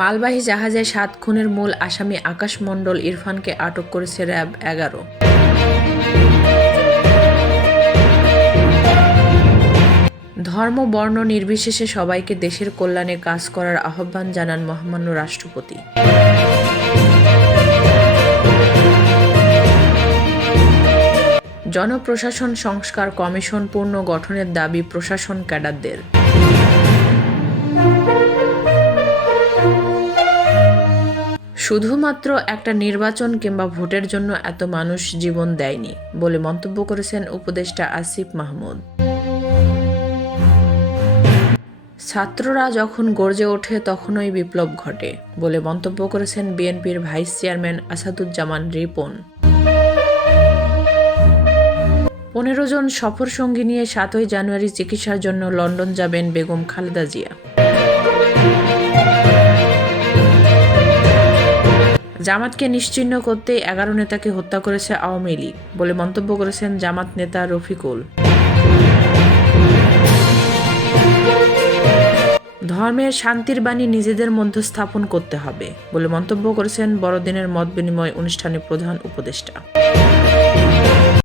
মালবাহী জাহাজে ৭ খুনের মূল আসামি আকাশ মণ্ডল ইরফানকে আটক করেছে র্যাব ১১। ধর্ম বর্ণ নির্বিশেষে সবাইকে দেশের কল্যাণে কাজ করার আহ্বান জানান মহামান্য রাষ্ট্রপতি। জনপ্রশাসন সংস্কার কমিশন পুনর্গঠনের দাবি প্রশাসন ক্যাডারদের। শুধুমাত্র একটা নির্বাচন কিংবা ভোটের জন্য এত মানুষ জীবন দেয়নি বলে মন্তব্য করেছেন উপদেষ্টা আসিফ মাহমুদ। ছাত্ররা যখন গর্জে ওঠে তখনই বিপ্লব ঘটে বলে মন্তব্য করেছেন বিএনপির ভাইস চেয়ারম্যান আসাদুজ্জামান রিপন। ১৫ জন সফর সঙ্গী নিয়ে ৭ই জানুয়ারি চিকিৎসার জন্য লন্ডন যাবেন বেগম খালেদা জিয়া। জামাতকে নিশ্চিহ্ন করতেই ১১ নেতাকে হত্যা করেছে আওয়ামী লীগ বলে মন্তব্য করেছেন জামাত নেতা রফিকুল। ধর্মের শান্তির বাণী নিজেদের মধ্যে স্থাপন করতে হবে বলে মন্তব্য করেছেন বড়দিনের মত বিনিময় অনুষ্ঠানে প্রধান উপদেষ্টা।